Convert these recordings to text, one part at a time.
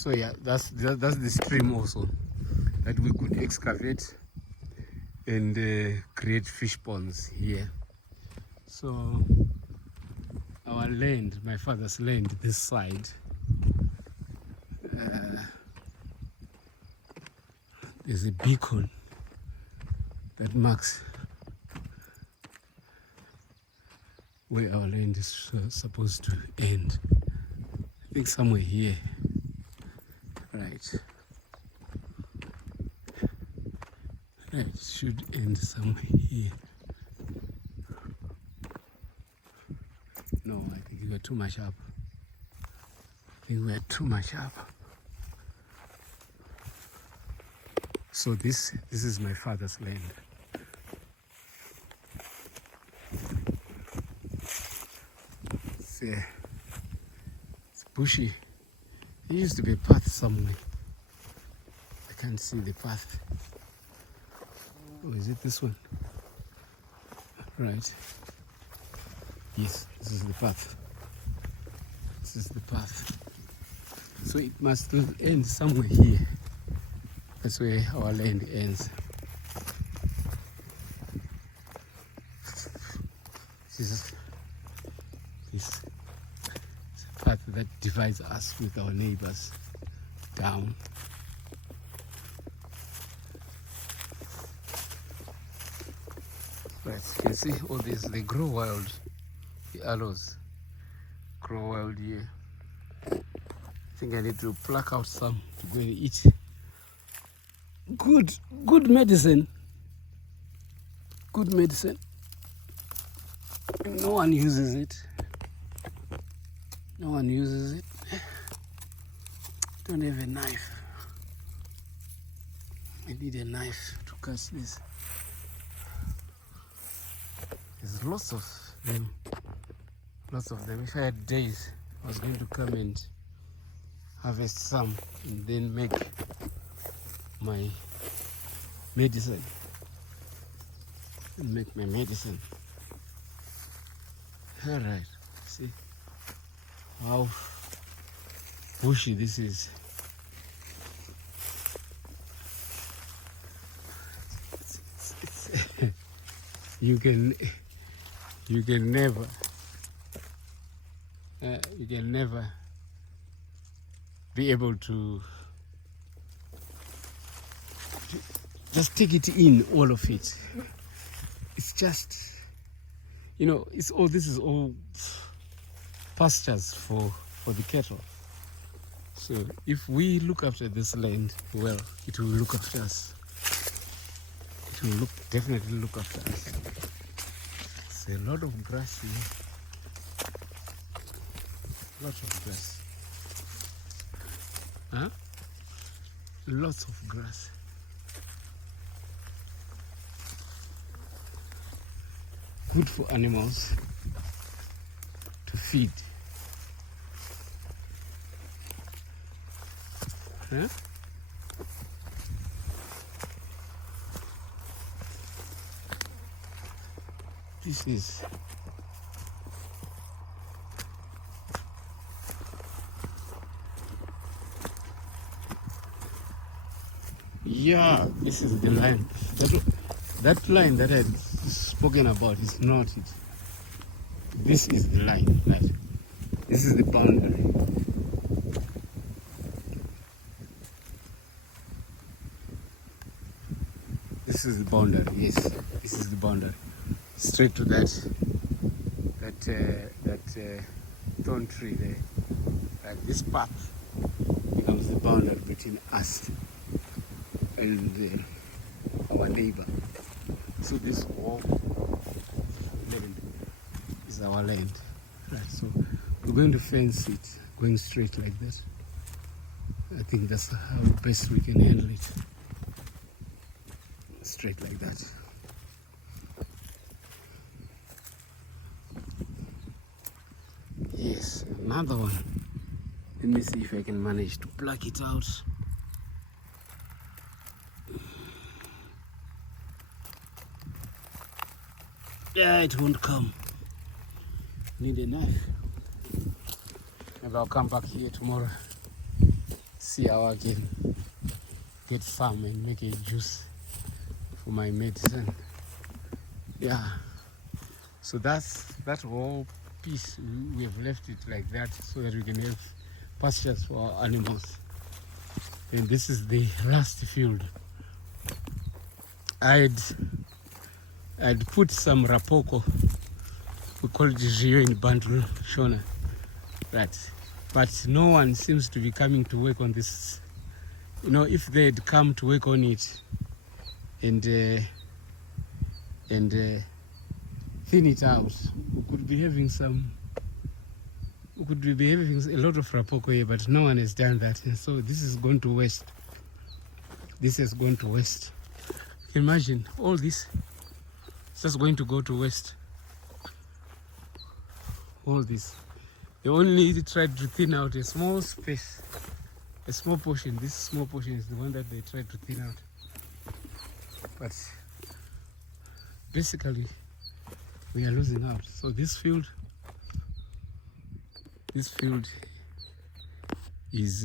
So yeah, that's the stream also that we could excavate and create fish ponds here. So our land, my father's land, this side, there's a beacon that marks where our land is supposed to end. I think somewhere here, right? Right, it should end somewhere here. No, I think we are too much up. So this is my father's land. It's bushy. There used to be a path somewhere. I can't see the path. Oh, is it this one? Right. Yes, this is the path. So it must end somewhere here. That's where our land ends. This is a path that divides us with our neighbors down. Right, you can see all these, they grow wild. The aloes grow wild here. I think I need to pluck out some to go and eat. Good medicine. Good medicine. No one uses it. Don't have a knife. I need a knife to catch this. There's lots of them. If I had days, I was going to come and harvest some and then make my medicine. Alright, see how bushy this is. You can never be able to just take it in, all of it. It's just, this is all pastures for the cattle. So if we look after this land well, it will look after us. It will definitely look after us. There's a lot of grass here. Lots of grass. Lots of grass. Good for animals to feed. This is this is the line. That line that I had spoken about is not it. This is the line. Right? This is the boundary. This is the boundary. Yes, this is the boundary. Straight to that thorn tree there. Like this path becomes the boundary between us and our neighbor. So this whole land is our land. Right, so we're going to fence it, going straight like that. I think that's how best we can handle it. Straight like that. Yes, another one. Let me see if I can manage to pluck it out. Yeah, it won't come. Need a knife. Maybe I'll come back here tomorrow see how I can get farm and make a juice for my medicine. Yeah. So that's that whole piece. We have left it like that so that we can have pastures for our animals. And this is the last field. I'd put some rapoko. We call it Rio in Bantu Shona. Right. But no one seems to be coming to work on this. You know, if they'd come to work on it and thin it out, we could be having a lot of rapoko here, but no one has done that. And so this is going to waste. This has gone to waste. Imagine all this. It's just going to go to waste. All this. They only tried to thin out a small space, a small portion. This small portion is the one that they tried to thin out. But basically, we are losing out. So this field is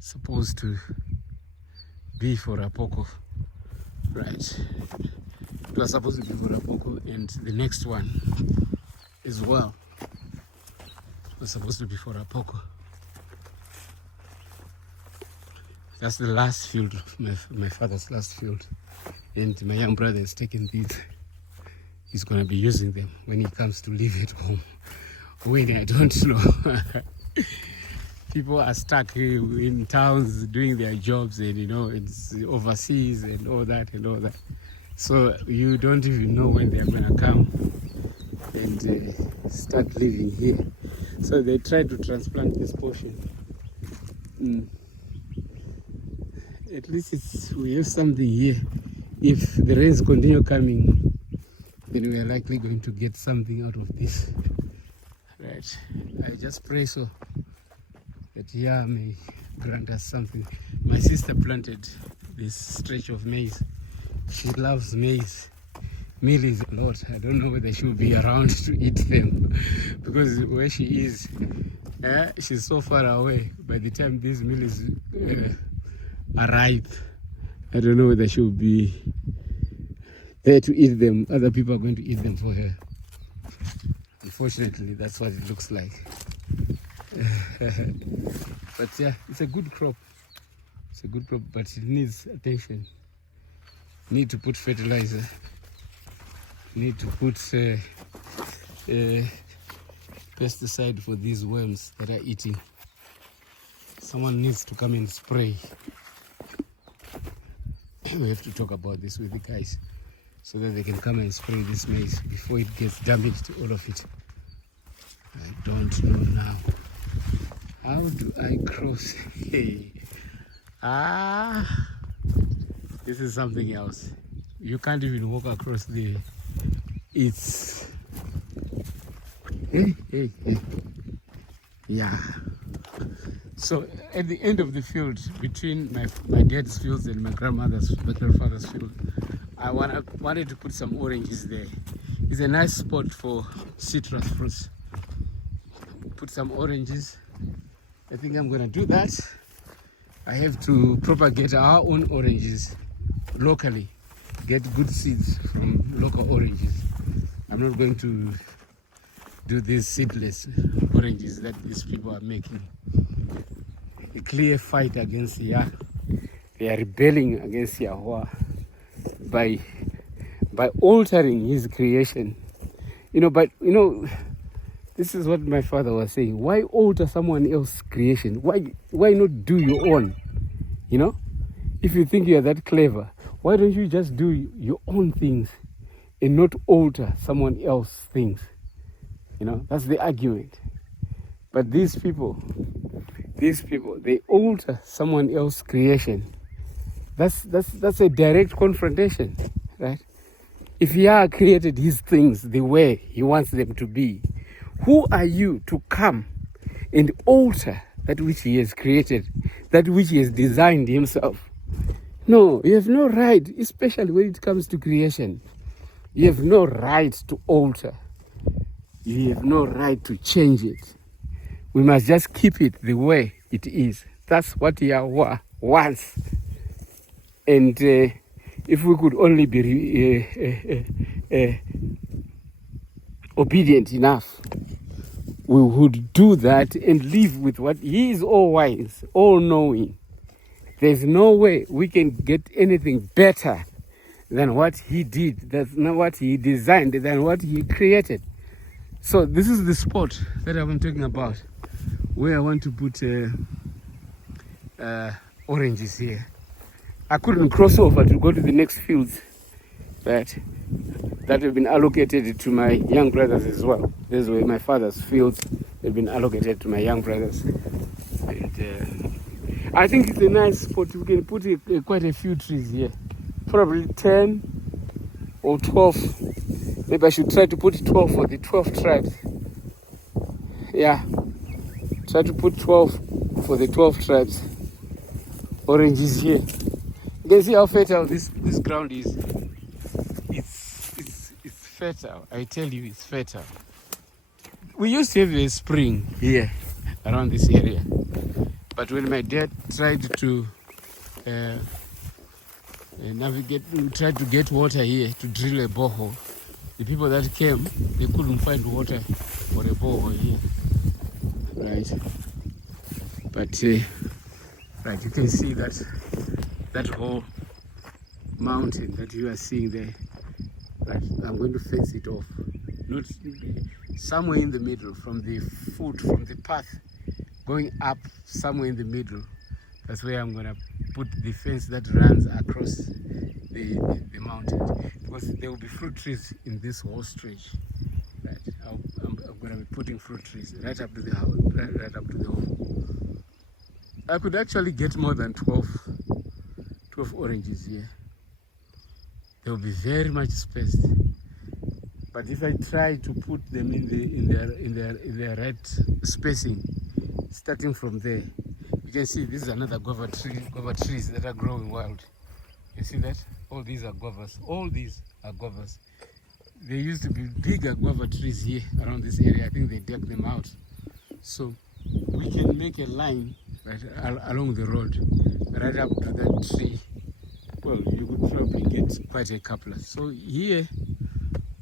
supposed to be for Rapoko, right? It was supposed to be for Rapoko, and the next one as well was supposed to be for Rapoko. That's the last field of my father's last field, and my young brother has taken these. He's going to be using them when he comes to live at home. When I don't know. People are stuck in towns doing their jobs, and you know, it's overseas and all that. So you don't even know when they're going to come and start living here. So they try to transplant this portion. At least we have something here. If the rains continue coming, then we are likely going to get something out of this. Right. I just pray so that Yah may grant us something. My sister planted this stretch of maize. She loves maize. Mealies a lot. I don't know whether she will be around to eat them because where she is, she's so far away. By the time these mealies arrive, I don't know whether she will be there to eat them. Other people are going to eat them for her. Unfortunately, that's what it looks like. But yeah, it's a good crop. It's a good crop, but it needs attention. Need to put fertilizer. Need to put pesticide for these worms that are eating. Someone needs to come and spray. We have to talk about this with the guys so that they can come and spray this maize before it gets damaged, all of it. I don't know now. How do I cross? Hey. This is something else. You can't even walk across there. It's yeah. So at the end of the field, between my dad's fields and my grandfather's field, I wanted to put some oranges there. It's a nice spot for citrus fruits. Put some oranges. I think I'm gonna do that. I have to propagate our own oranges locally. Get good seeds from local oranges. I'm not going to do these seedless oranges that these people are making. A clear fight against Yah. They are rebelling against Yahweh by altering his creation. This is what my father was saying. Why alter someone else's creation? Why not do your own? If you think you are that clever, why don't you just do your own things and not alter someone else's things? That's the argument. But these people, they alter someone else's creation. That's a direct confrontation, right? If Yah created his things the way he wants them to be, who are you to come and alter that which he has created, that which he has designed himself? No, you have no right, especially when it comes to creation. You have no right to alter. You have no right to change it. We must just keep it the way it is. That's what Yahweh wants. And if we could only be obedient enough, we would do that and live with what He is all wise, all knowing. There's no way we can get anything better than what He did. That's not what He designed, than what He created. So this is the spot that I'm talking about, where I want to put oranges here. I couldn't cross over to go to the next fields that have been allocated to my young brothers as well. These were my father's fields. They've been allocated to my young brothers. And I think it's a nice spot. We can put quite a few trees here. Probably 10 or 12. Maybe I should try to put 12 for the 12 tribes. Yeah. Try to put 12 for the 12 tribes. Oranges here. You can see how fertile this ground is. It's fertile. I tell you, it's fertile. We used to have a spring here around this area, but when my dad tried to tried to get water here to drill a borehole, the people that came, they couldn't find water for a borehole here, right? But right, you can see that whole mountain that you are seeing there. Right, I'm going to fence it off. Not somewhere in the middle, from the path going up, somewhere in the middle. That's where I'm gonna put the fence that runs across the mountain, because there will be fruit trees in this whole stretch. Right, I'm gonna be putting fruit trees right up to the house, right up to the home. I could actually get more than 12 oranges here. They will be very much spaced. But if I try to put them in their right spacing, starting from there, you can see this is another guava trees that are growing wild. You see that? All these are guavas. All these are guavas. There used to be bigger guava trees here around this area. I think they dug them out. So we can make a line right along the road, right up to that tree. Well, you could probably get quite a couple. So here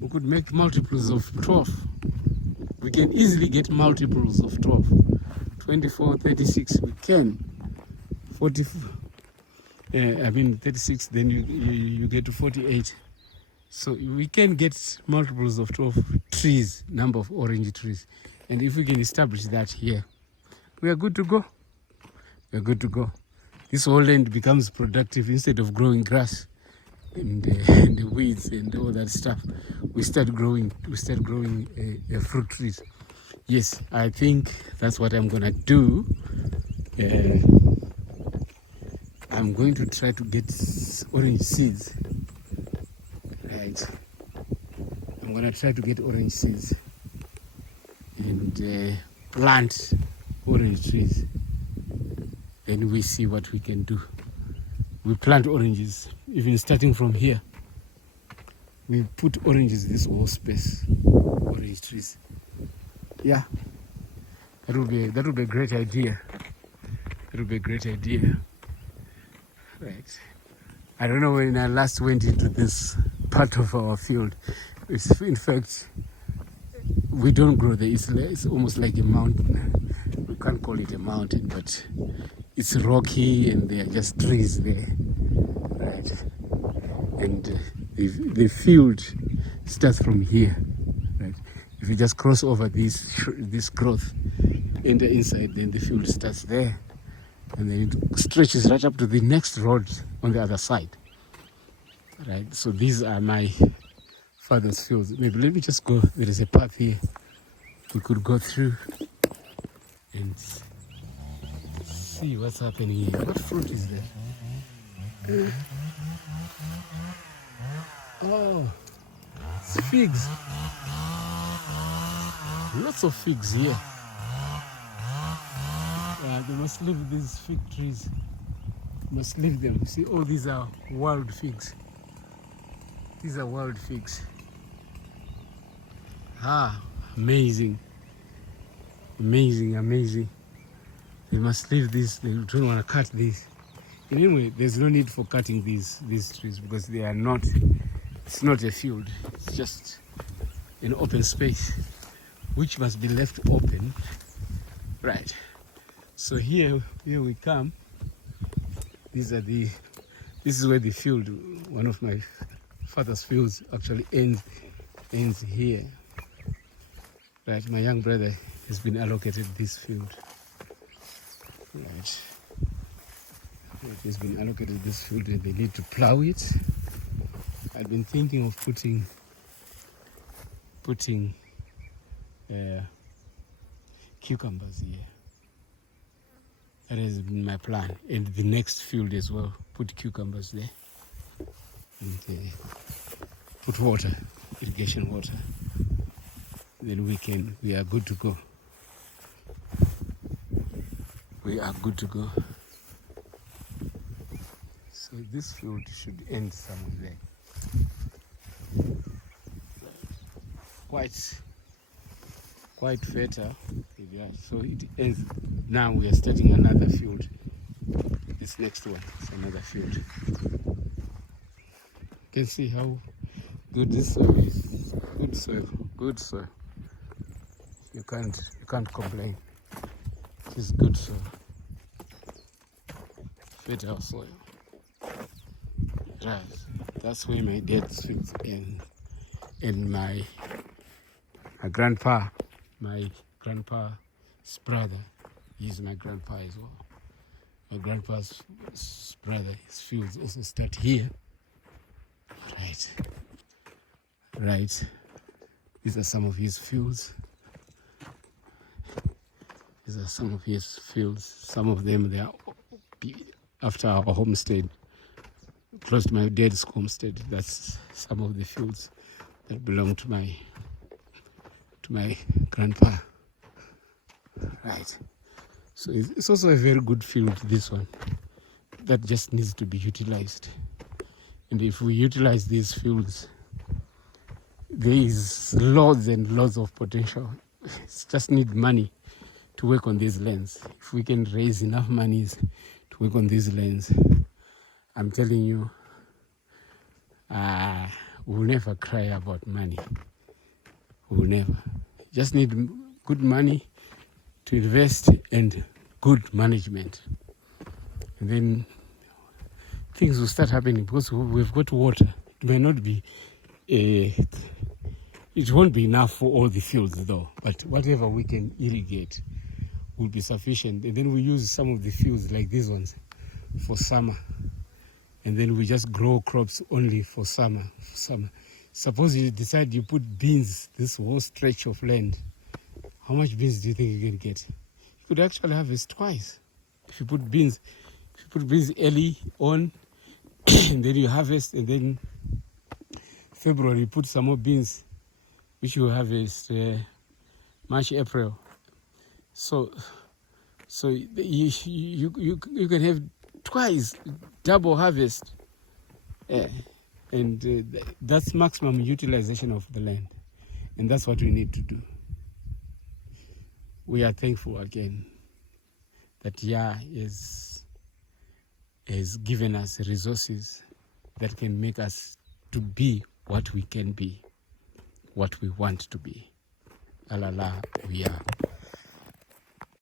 we could make multiples of 12. We can easily get multiples of 12. 24, 36, we can. 40, 36, then you get to 48. So we can get multiples of 12 trees, number of orange trees. And if we can establish that here, we are good to go. We are good to go. This whole land becomes productive. Instead of growing grass and the weeds and all that stuff, we start growing fruit trees. Yes, I think that's what I'm gonna do. I'm going to try to get orange seeds. Right, I'm gonna try to get orange seeds and plant orange trees. Then we see what we can do. We plant oranges, even starting from here. We put oranges this whole space, orange trees. Yeah, that would be a great idea. That would be a great idea. Right. I don't know when I last went into this part of our field. In fact, we don't grow there. It's almost like a mountain. We can't call it a mountain, but it's rocky and there are just trees there, right? And the field starts from here, right? If you just cross over this growth, enter inside, then the field starts there, and then it stretches right up to the next road on the other side, right? So these are my father's fields. Maybe let me just go. There is a path here. We could go through and see what's happening here. What fruit is there? Oh, it's figs. Lots of figs here. They must leave these fig trees. Must leave them. See, all these are wild figs. These are wild figs. Amazing. Amazing, amazing. They must leave this. They don't want to cut this. Anyway, there's no need for cutting these trees because they are not. It's not a field. It's just an open space, which must be left open. Right. So here we come. This is where the field, one of my father's fields, actually ends here. Right. My young brother has been allocated this field. Right. He has been allocated this field and they need to plow it. I've been thinking of putting cucumbers here. That has been my plan. And the next field as well, put cucumbers there. And put water, irrigation water. Then we are good to go. We are good to go. So this field should end somewhere there. Quite fertile. Yeah. So it ends. Now we are starting another field. This next one is another field. You can see how good this soil is. Good soil. Good soil. You can't complain. It's good soil. Fertile soil. Right. That's where my dad sits and my grandpa, my grandpa's brother, he's my grandpa as well. My grandpa's brother, his fields also start here. Right. These are some of his fields. Some of them, they are after our homestead, close to my dad's homestead. That's some of the fields that belong to my grandpa. Right. So it's also a very good field, this one, that just needs to be utilized. And if we utilize these fields, there is loads and loads of potential. It just need money to work on these lands. If we can raise enough money to work on these lands, I'm telling you, we'll never cry about money. We'll never. Just need good money to invest and good management. And then things will start happening because we've got water. It may not be, it won't be enough for all the fields though, but whatever we can irrigate will be sufficient. And then we use some of the fields like these ones for summer. And then we just grow crops only for summer. Suppose you decide you put beans, this whole stretch of land. How much beans do you think you can get? You could actually harvest twice. If you put beans early on, and then you harvest, and then February you put some more beans, which you harvest March, April. So you can have twice double harvest, and that's maximum utilization of the land, and that's what we need to do. We are thankful again that Yah has given us resources that can make us to be what we can be, what we want to be. Allah, we are.